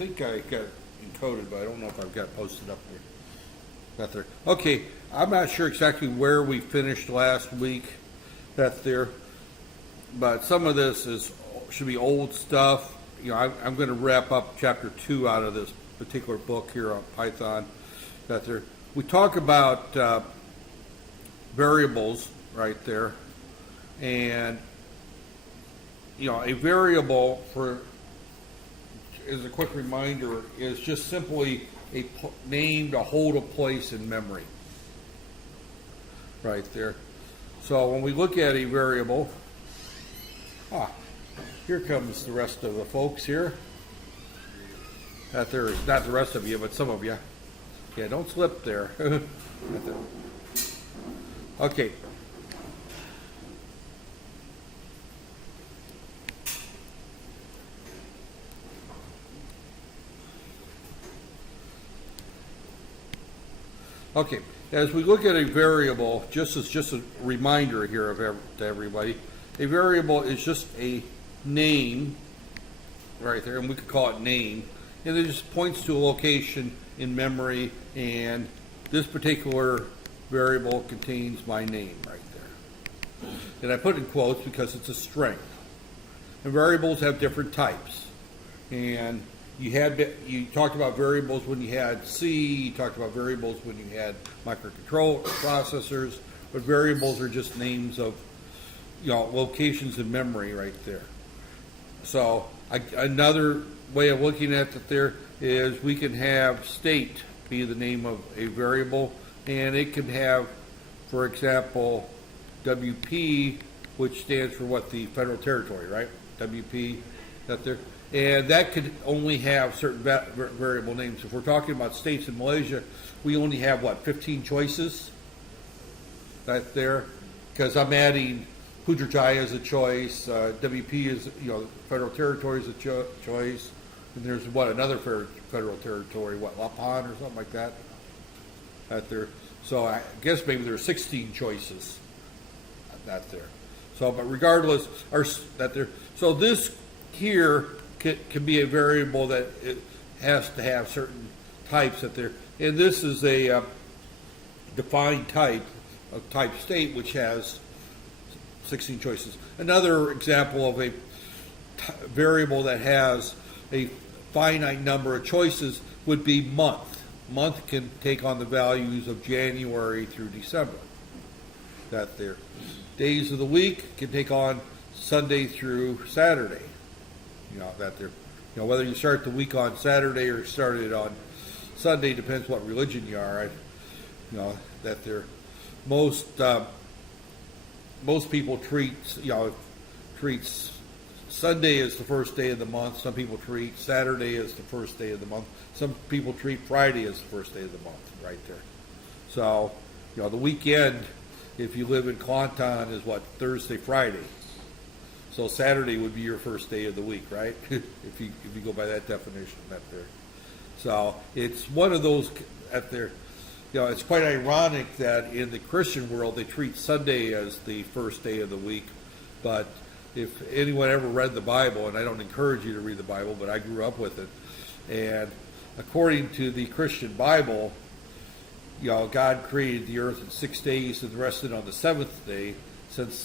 think I got it encoded, but I don't know if I've got it posted up here. Got there. Okay, I'm not sure exactly where we finished last week. That's there. But some of this should be old stuff. You know, I'm going to wrap up chapter 2 out of this particular book here on Python. That there. We talk about variables right there, and you know, a variable, for as a quick reminder, is just simply a name to hold a place in memory right there. So when we look at a variable, here comes the rest of the folks here. That there is not the rest of you, but some of you. Yeah, don't slip there. Okay. Okay, as we look at a variable, just a reminder here to everybody, a variable is just a name right there, and we could call it name, and it just points to a location in memory, and this particular variable contains my name right there. And I put in quotes because it's a string. And variables have different types. And you talked about variables when you had C, you talked about variables when you had microcontroller processors, but variables are just names of, you know, locations in memory right there. So another way of looking at it there is we can have state be the name of a variable, and it can have, for example, WP, which stands for what, the federal territory, right? WP, that there. And that could only have certain variable names. If we're talking about states in Malaysia, we only have, what, 15 choices? That there? Because I'm adding Putrajaya as a choice, WP is, you know, federal territory is a choice, and there's, what, another federal territory, what, Lapan or something like that? That there. So I guess maybe there are 16 choices. That there. So, but regardless, that there. So this here can be a variable that it has to have certain types that there. And this is a defined type of type state, which has 16 choices. Another example of a variable that has a finite number of choices would be month. Month can take on the values of January through December. That there. Days of the week can take on Sunday through Saturday. You know, that there. You know, whether you start the week on Saturday or start it on Sunday depends what religion you are. You know, that there. Most people treats Sunday as the first day of the month. Some people treat Saturday as the first day of the month. Some people treat Friday as the first day of the month, right there. So, you know, the weekend, if you live in Kuantan, is what, Thursday, Friday. So Saturday would be your first day of the week, right? if you go by that definition, that there. So it's one of those at there. You know, it's quite ironic that in the Christian world they treat Sunday as the first day of the week, but if anyone ever read the Bible, and I don't encourage you to read the Bible, but I grew up with it, and according to the Christian Bible, you know, God created the earth in 6 days and rested on the seventh day. Since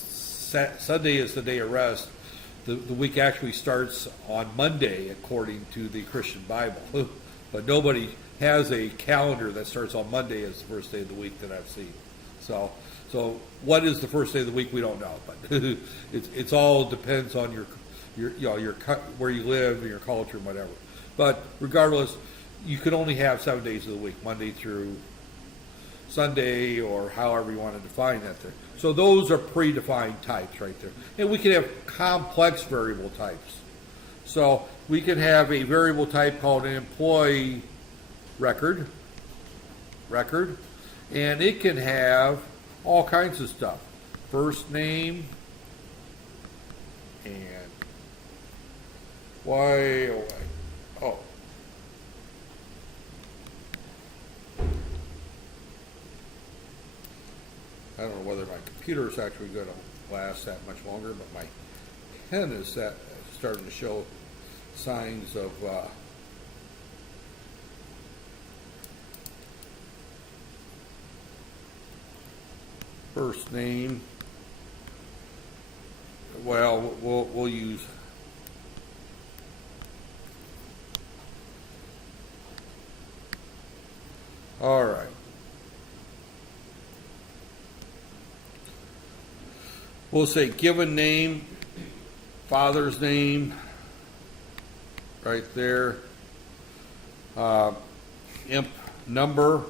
Sunday is the day of rest, the week actually starts on Monday according to the Christian Bible. But nobody has a calendar that starts on Monday as the first day of the week that I've seen. So what is the first day of the week? We don't know, but it's all depends on your where you live and your culture and whatever. But regardless, you can only have 7 days of the week, Monday through Sunday, or however you want to define that there. So those are predefined types right there. And we can have complex variable types. So we can have a variable type called an employee record, and it can have all kinds of stuff. First name, and oh. I don't know whether my computer is actually going to last that much longer, but my pen is starting to show signs of first name. Well, we'll use all right. We'll say given name, father's name, right there. Imp number.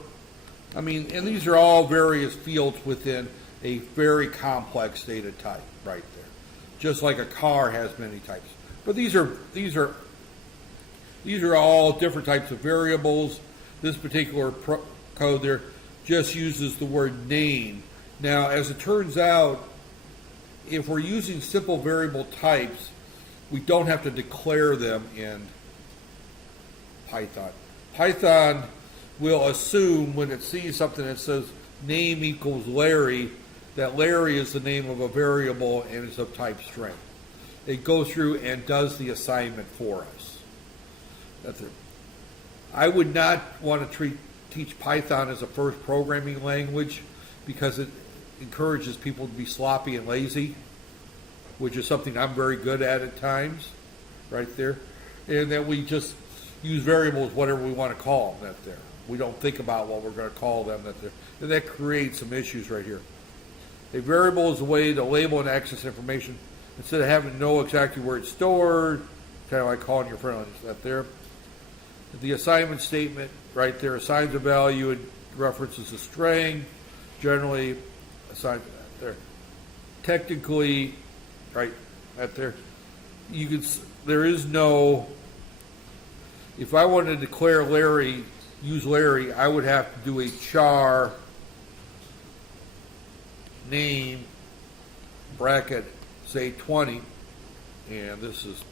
I mean, and these are all various fields within a very complex data type, right there. Just like a car has many types, but these are all different types of variables. This particular code there just uses the word name. Now, as it turns out, if we're using simple variable types, we don't have to declare them in Python. Python will assume when it sees something that says name equals Larry, that Larry is the name of a variable and is of type string. It goes through and does the assignment for us. That's it. I would not want to teach Python as a first programming language because it encourages people to be sloppy and lazy, which is something I'm very good at times, right there. And then we just use variables, whatever we want to call them, that there. We don't think about what we're going to call them, that there. And that creates some issues right here. A variable is a way to label and access information instead of having to know exactly where it's stored, kind of like calling your friend, that there. The assignment statement right there assigns a value and references a string, generally assigned there. Technically, right at there, you can. There is no. If I wanted to declare Larry, use Larry, I would have to do a char name bracket, say 20, and this is.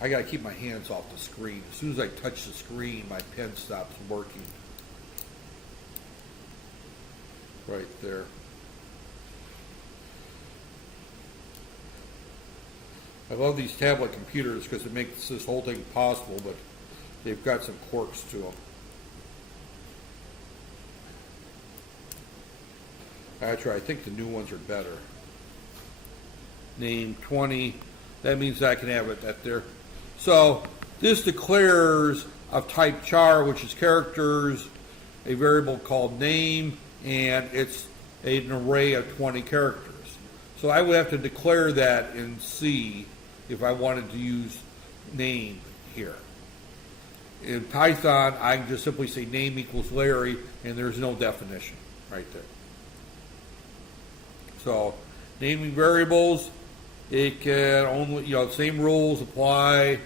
I got to keep my hands off the screen. As soon as I touch the screen, my pen stops working. Right there. I love these tablet computers because it makes this whole thing possible, but they've got some quirks to them. Actually, I think the new ones are better. Name 20. That means I can have it that there. So this declares of type char, which is characters, a variable called name, and it's an array of 20 characters. So I would have to declare that in C if I wanted to use name here. In Python, I can just simply say name equals Larry, and there's no definition right there. So naming variables, it can only, same rules apply.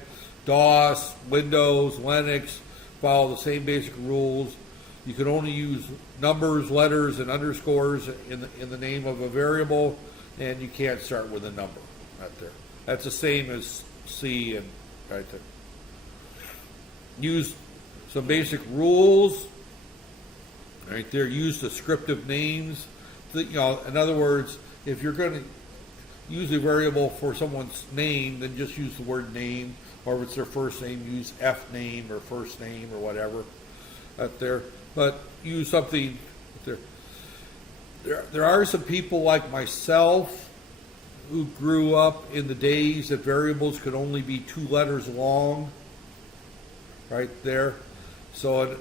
DOS, Windows, Linux, follow the same basic rules. You can only use numbers, letters, and underscores in the name of a variable, and you can't start with a number right there. That's the same as C and right there. Use some basic rules right there. Use descriptive names. In other words, if you're going to use a variable for someone's name, then just use the word name. Or if it's their first name, use F name or first name or whatever out there. But use something there. There are some people like myself who grew up in the days that variables could only be 2 letters long. Right there. So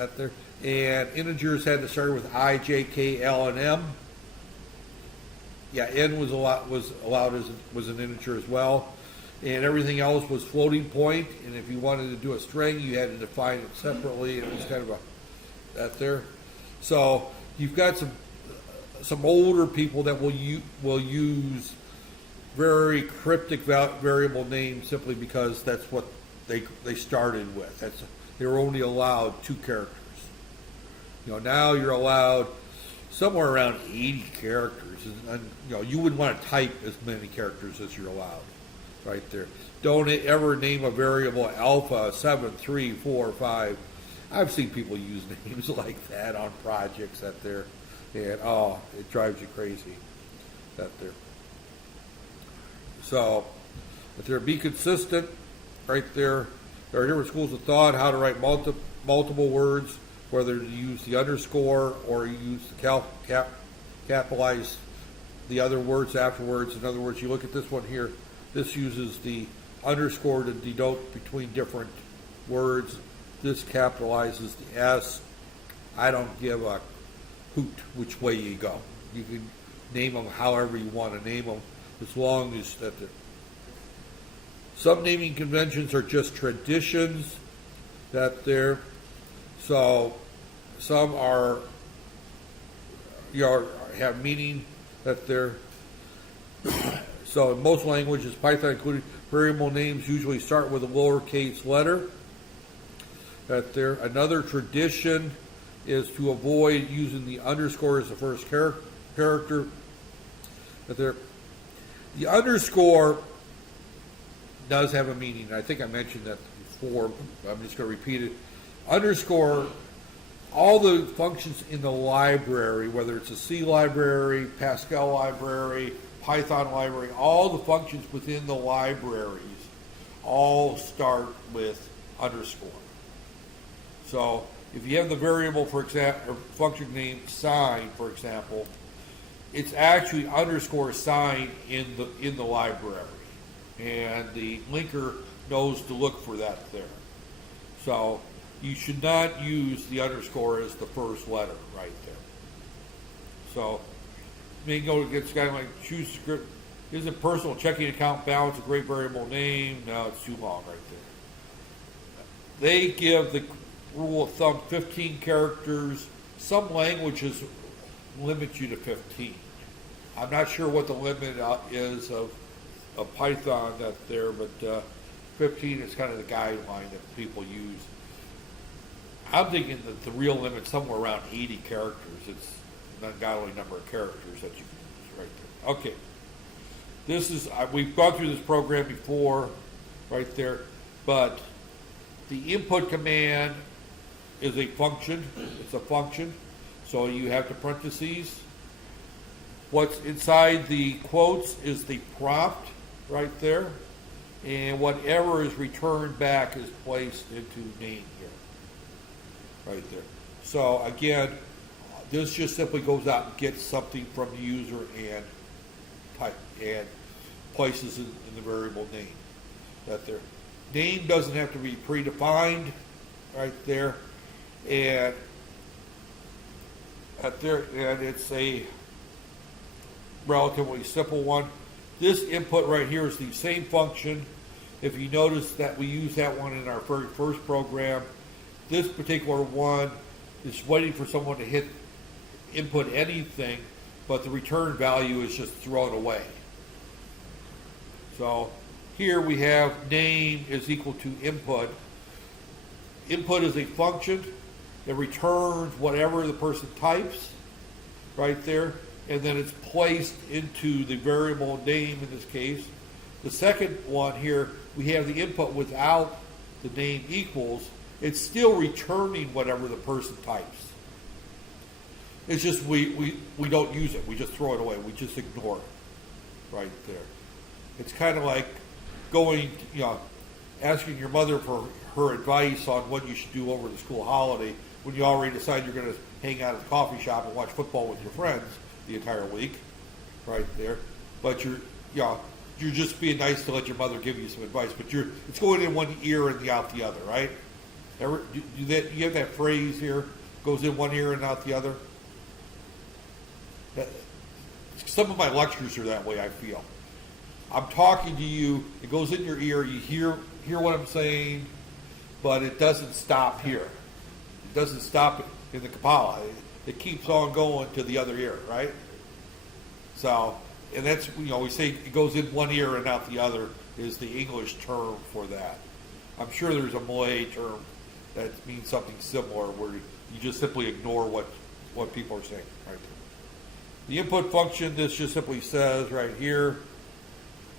out there. And integers had to start with I, J, K, L, and M. Yeah, N was allowed as an integer as well. And everything else was floating point, and if you wanted to do a string, you had to define it separately, and it was kind of that there. So you've got some older people that will use very cryptic variable names simply because that's what they started with. They were only allowed 2 characters. Now you're allowed somewhere around 80 characters, and you wouldn't want to type as many characters as you're allowed. Right there. Don't ever name a variable alpha 7, 3, 4, 5. I've seen people use names like that on projects out there, and it drives you crazy out there. So, if there, be consistent right there. There are different schools of thought, how to write multiple words whether you use the underscore or you use the capitalize the other words afterwards. In other words, you look at this one here, this uses the underscore to denote between different words. This capitalizes the S. I don't give a hoot which way you go. You can name them however you want to name them, as long as that. Some naming conventions are just traditions that they're, so some are, have meaning that they're, so in most languages, Python including variable names usually start with a lowercase letter. That they're, another tradition is to avoid using the underscore as the first character. That they're, the underscore does have a meaning. I think I mentioned that before. I'm just going to repeat it. Underscore, all the functions in the library, whether it's a C library, Pascal library, Python library, all the functions within the libraries all start with underscore. So if you have the variable, for example, or function name sign, for example, it's actually underscore sign in the library, and the linker knows to look for that there. So you should not use the underscore as the first letter right there. So you may go against a guy like choose script. Isn't personal checking account balance a great variable name? No, it's too long right there. They give the rule of thumb 15 characters. Some languages limit you to 15. I'm not sure what the limit is of Python that's there, but 15 is kind of the guideline that people use. I'm thinking that the real limit's somewhere around 80 characters. It's an ungodly number of characters that you can use right there. Okay. This is, we've gone through this program before, right there, but the input command is a function. It's a function. So you have the parentheses. What's inside the quotes is the prompt right there. And whatever is returned back is placed into name here. Right there. So again, this just simply goes out and gets something from the user and places in the variable name. That there. Name doesn't have to be predefined right there. And it's a relatively simple one. This input right here is the same function. If you notice that we use that one in our very first program, this particular one is waiting for someone to hit input anything, but the return value is just thrown away. So here we have name is equal to input. Input is a function that returns whatever the person types right there, and then it's placed into the variable name in this case. The second one here, we have the input without the name equals. It's still returning whatever the person types. It's just we don't use it. We just throw it away. We just ignore it right there. It's kind of like going, asking your mother for her advice on what you should do over the school holiday when you already decide you're going to hang out at the coffee shop and watch football with your friends the entire week, right there. But you're just being nice to let your mother give you some advice, but it's going in one ear and out the other, right? You have that phrase here, goes in one ear and out the other? Some of my lectures are that way, I feel. I'm talking to you, it goes in your ear, you hear what I'm saying, but it doesn't stop here. It doesn't stop in the Kabbalah. It keeps on going to the other ear, right? So, and that's, we say it goes in one ear and out the other is the English term for that. I'm sure there's a Malay term that means something similar where you just simply ignore what people are saying right there. The input function, this just simply says right here,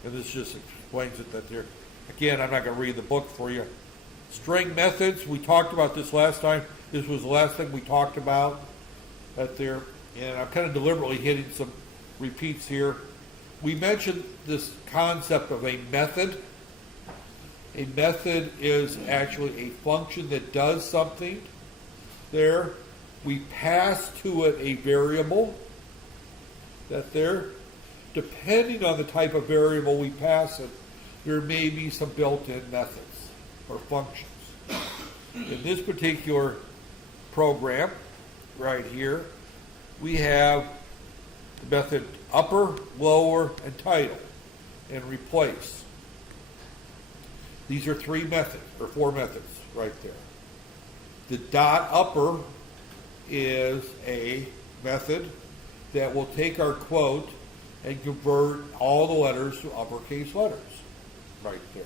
and this just explains it that there. Again, I'm not going to read the book for you. String methods, we talked about this last time. This was the last thing we talked about right there. And I'm kind of deliberately hitting some repeats here. We mentioned this concept of a method. A method is actually a function that does something. there. We pass to it a variable. That there. Depending on the type of variable we pass it, there may be some built-in methods or functions. In this particular program, right here, we have the method upper, lower, and title, and replace. These are three methods, or four methods, right there. The dot upper is a method that will take our quote and convert all the letters to uppercase letters, right there.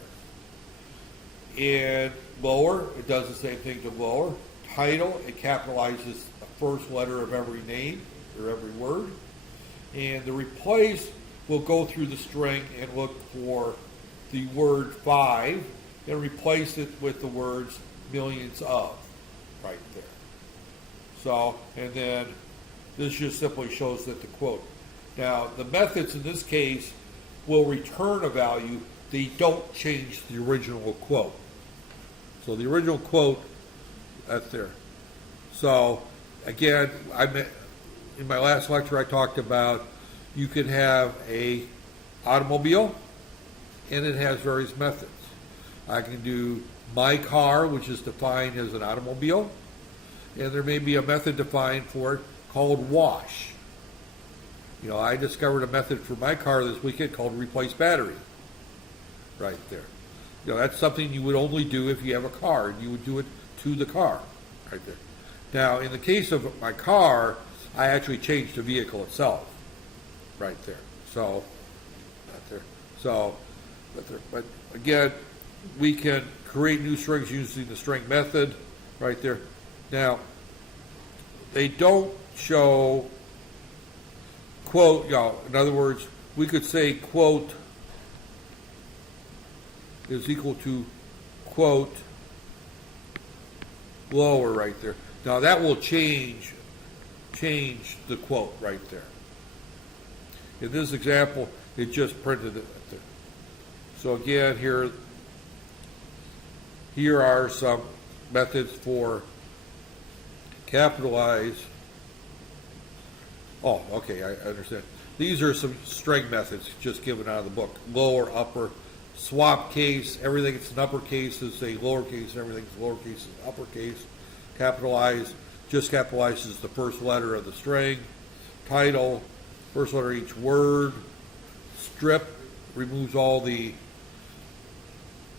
In lower, it does the same thing to lower. Title, it capitalizes the first letter of every name or every word. And the replace will go through the string and look for the word 5 and replace it with the words millions of, right there. So, and then this just simply shows that the quote. Now, the methods in this case will return a value. They don't change the original quote. So the original quote, that's there. So again, in my last lecture I talked about you can have a automobile and it has various methods. I can do my car, which is defined as an automobile, and there may be a method defined for it called wash. You know, I discovered a method for my car this weekend called replace battery, right there. You know, that's something you would only do if you have a car, and you would do it to the car, right there. Now, in the case of my car, I actually changed the vehicle itself, right there. So, right there. So, right there. But again, we can create new strings using the string method, right there. Now, they don't show quote, you know, in other words, we could say quote is equal to quote lower right there. Now that will change the quote right there. In this example, it just printed it right there. So again, here are some methods for capitalize. Oh, okay, I understand. These are some string methods just given out of the book. Lower, upper, swap case, everything that's in uppercase is a lowercase, everything's lowercase is uppercase. Capitalize, just capitalizes the first letter of the string. Title, first letter of each word. Strip, removes all the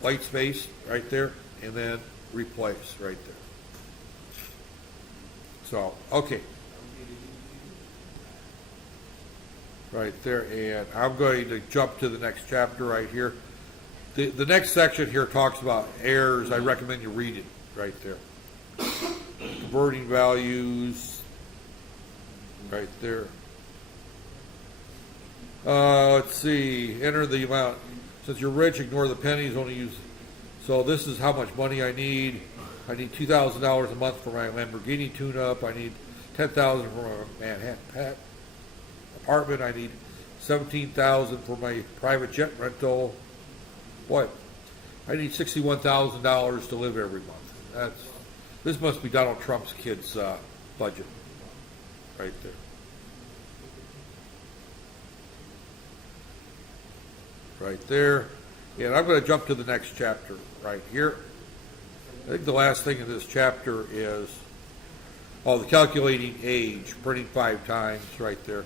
white space right there. And then replace right there. So, okay. Right there, and I'm going to jump to the next chapter right here. The next section here talks about errors. I recommend you read it right there. Converting values, right there. Let's see, enter the amount. Since you're rich, ignore the pennies, only use. So this is how much money I need. I need $2,000 a month for my Lamborghini tune-up. I need $10,000 for my Manhattan apartment. I need $17,000 for my private jet rental. What? I need $61,000 to live every month. This must be Donald Trump's kid's budget, right there. Right there. And I'm going to jump to the next chapter right here. I think the last thing in this chapter is, the calculating age, printing 5 times right there.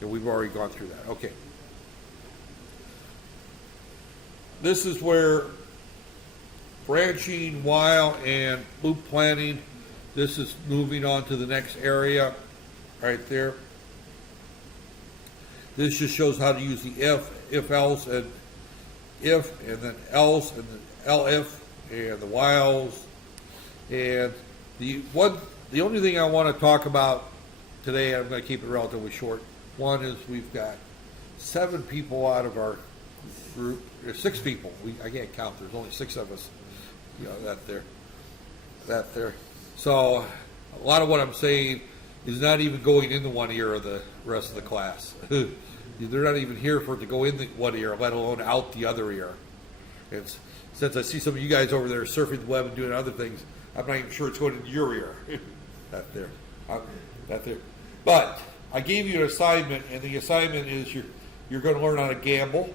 And we've already gone through that. Okay. This is where branching, while, and loop planning, this is moving on to the next area right there. This just shows how to use the if, else, and if, and then else, and then elif, and the whiles. And the only thing I want to talk about today, I'm going to keep it relatively short. One is we've got 7 people out of our group. There's 6 people. I can't count. There's only 6 of us. You know, that there. So a lot of what I'm saying is not even going in the one ear of the rest of the class. They're not even here for it to go in the one ear, let alone out the other ear. Since I see some of you guys over there surfing the web and doing other things, I'm not even sure it's going into your ear. That there. That there. But I gave you an assignment, and the assignment is you're going to learn how to gamble.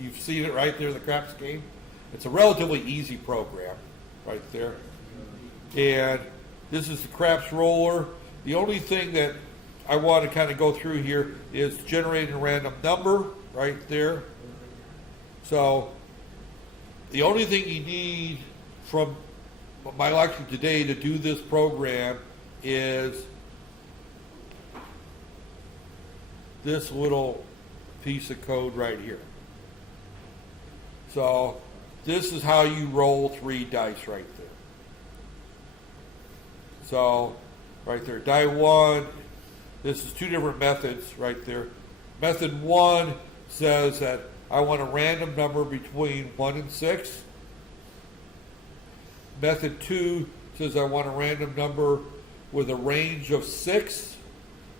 You've seen it right there in the craps game. It's a relatively easy program right there. And this is the craps roller. The only thing that I want to kind of go through here is generating a random number right there. So the only thing you need from my lecture today to do this program is this little piece of code right here. So this is how you roll 3 dice right there. So right there, die 1, this is 2 different methods right there. Method 1 says that I want a random number between 1 and 6. Method 2 says I want a random number with a range of 6,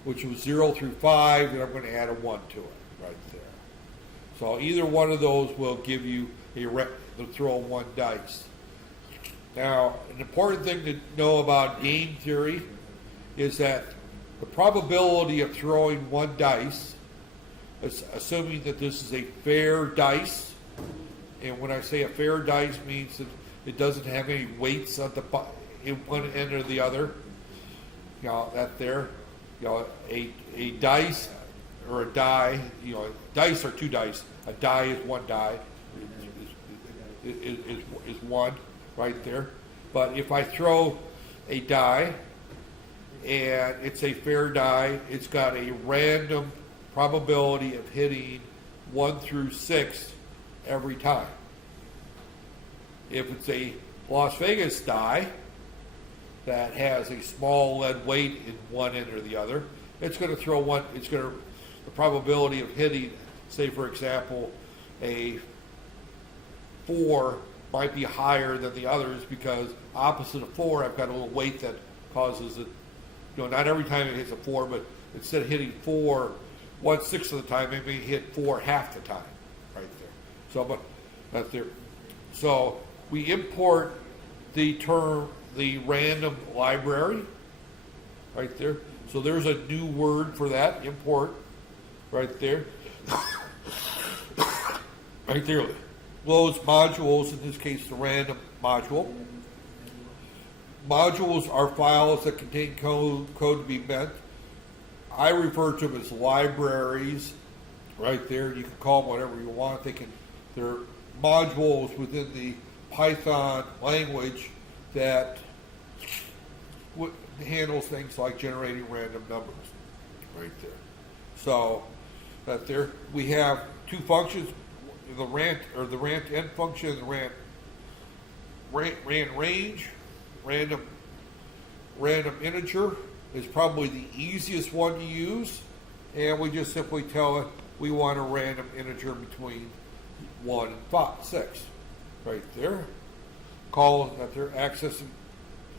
which was 0 through 5, and I'm going to add a 1 to it right there. So either one of those will give you a throw 1 dice. Now, an important thing to know about game theory is that the probability of throwing 1 dice, assuming that this is a fair dice, and when I say a fair dice means that it doesn't have any weights on the in one end or the other. You know, that there. You know, a dice or a die. You know, dice are 2 dice. A die is 1 die. Is 1 right there. But if I throw a die and it's a fair die, it's got a random probability of hitting 1 through 6 every time. If it's a Las Vegas die that has a small lead weight in one end or the other, it's going to throw one. It's going to the probability of hitting, say for example, a 4 might be higher than the others because opposite of 4, I've got a little weight that causes it. You know, not every time it hits a 4, but instead of hitting 4 1/6 of the time, it may hit 4 half the time, right there. So, but that's there. So we import the random library, right there. So there's a new word for that, import, right there. Right there. Loads modules, in this case the random module. Modules are files that contain code to be meant. I refer to them as libraries, right there. You can call them whatever you want. They're modules within the Python language that handles things like generating random numbers, right there. So that there we have 2 functions, the rand end function and the range. Random integer is probably the easiest one to use, and we just simply tell it we want a random integer between 1 and 6, right there. Call that they're accessing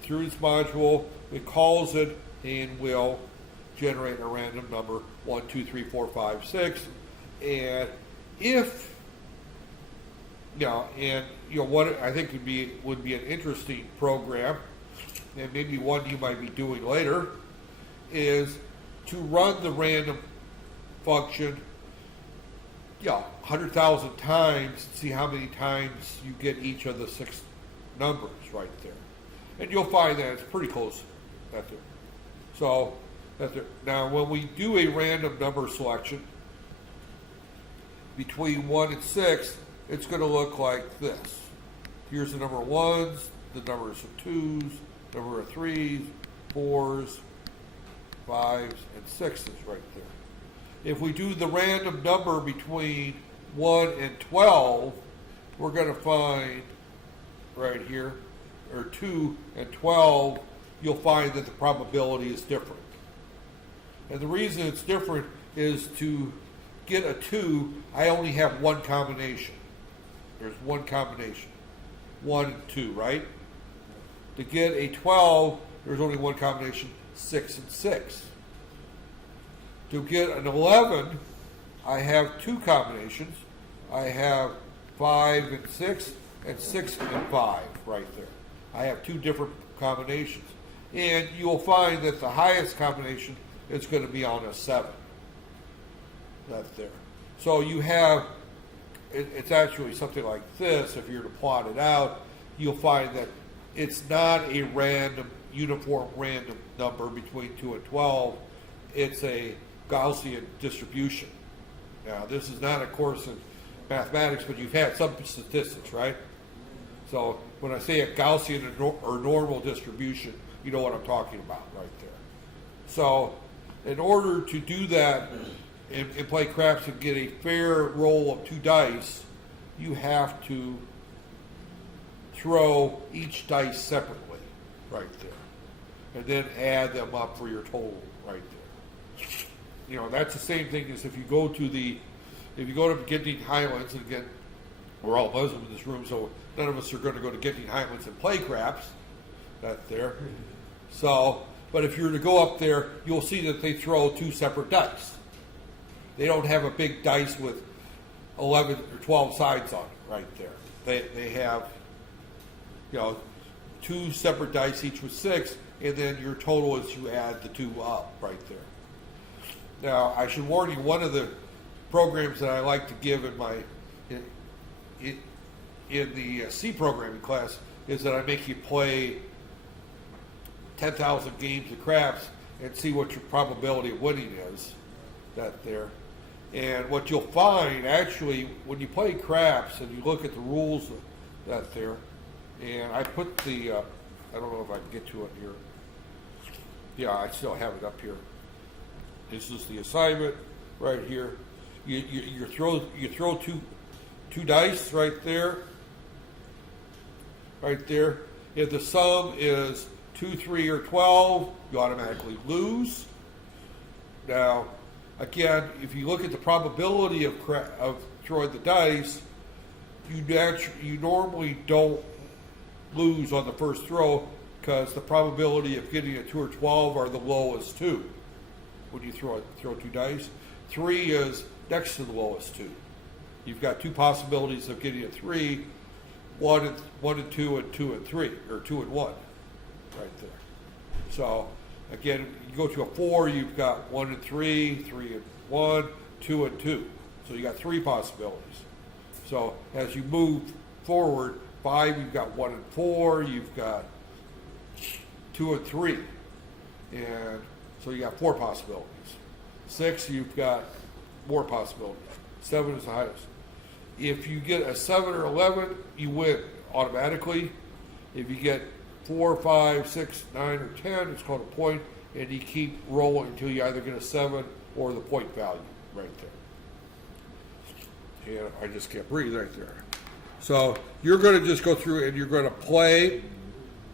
through this module. It calls it and will generate a random number 1, 2, 3, 4, 5, 6. And if what I think would be an interesting program, and maybe one you might be doing later, is to run the random function 100,000 times and see how many times you get each of the 6 numbers right there. And you'll find that it's pretty close right there. So now when we do a random number selection between 1 and 6, it's going to look like this. Here's the number of 1s, the numbers of 2s, number of 3s, 4s, 5s, and 6s right there. If we do the random number between 1 and 12, we're going to find right here, or 2 and 12, you'll find that the probability is different. And the reason it's different is to get a 2, I only have one combination. There's one combination, 1 and 2, right? To get a 12, there's only one combination, 6 and 6. To get an 11, I have 2 combinations. I have 5 and 6, and 6 and 5 right there. I have two different combinations. And you'll find that the highest combination is going to be on a 7. That's there. So you have, it's actually something like this. If you're to plot it out, you'll find that it's not a random, uniform random number between 2 and 12. It's a Gaussian distribution. Now, this is not a course in mathematics, but you've had some statistics, right? So when I say a Gaussian or normal distribution, you know what I'm talking about right there. So in order to do that and play craps and get a fair roll of 2 dice, you have to throw each dice separately right there. And then add them up for your total right there. You know, that's the same thing as if you go to Genting Highlands, and again, we're all Muslim in this room, so none of us are going to go to Genting Highlands and play craps. That's there. So, but if you were to go up there, you'll see that they throw 2 separate dice. They don't have a big dice with 11 or 12 sides on it right there. They have, you know, 2 separate dice, each with 6, and then your total is you add the 2 up right there. Now, I should warn you, one of the programs that I like to give in the C programming class is that I make you play 10,000 games of craps and see what your probability of winning is. That there. And what you'll find, actually, when you play craps and you look at the rules of that there, and I put the, I don't know if I can get to it here. Yeah, I still have it up here. This is the assignment right here. You throw two dice right there. Right there. If the sum is 2, 3, or 12, you automatically lose. Now, again, if you look at the probability of throwing the dice, you normally don't lose on the first throw because the probability of getting a 2 or 12 are the lowest 2 when you throw 2 dice. 3 is next to the lowest 2. You've got 2 possibilities of getting a 3, 1 and 2 and 2 and 3, or 2 and 1 right there. So again, you go to a 4, you've got 1 and 3, 3 and 1, 2 and 2. So you got 3 possibilities. So as you move forward, 5, you've got 1 and 4, you've got 2 and 3. And so you got 4 possibilities. 6, you've got more possibilities. 7 is the highest. If you get a 7 or 11, you win automatically. If you get 4, 5, 6, 9, or 10, it's called a point, and you keep rolling until you either get a 7 or the point value right there. And I just can't breathe right there. So you're going to just go through and you're going to play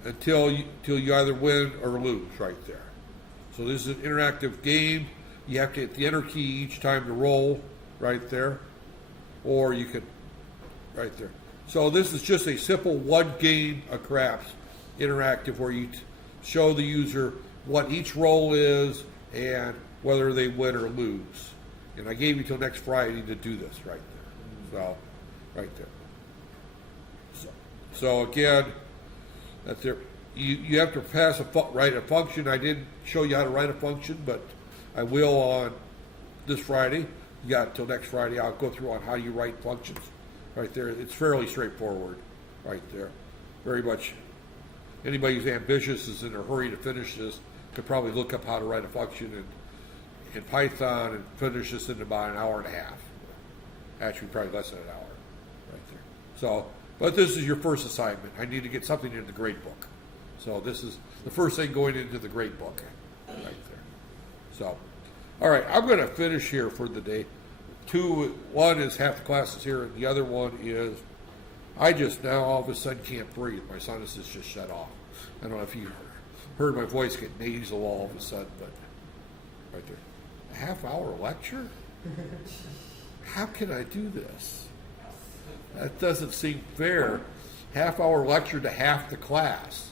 until you either win or lose right there. So this is an interactive game. You have to hit the enter key each time to roll right there, or you can right there. So this is just a simple one game of craps interactive where you show the user what each roll is and whether they win or lose. And I gave you till next Friday to do this right there. So right there. So again, that's there. You have to write a function. I didn't show you how to write a function, but I will on this Friday. You got till next Friday. I'll go through on how you write functions right there. It's fairly straightforward right there. Very much. Anybody who's ambitious is in a hurry to finish this could probably look up how to write a function in Python and finish this in about an hour and a half. Actually, probably less than an hour right there. So, but this is your first assignment. I need to get something in the grade book. So this is the first thing going into the grade book right there. So, all right, I'm going to finish here for the day. One is half the class is here, and the other one is I just now all of a sudden can't breathe. My sinus is just shut off. I don't know if you heard my voice get nasal all of a sudden, but right there. A half-hour lecture? How can I do this? That doesn't seem fair. Half-hour lecture to half the class.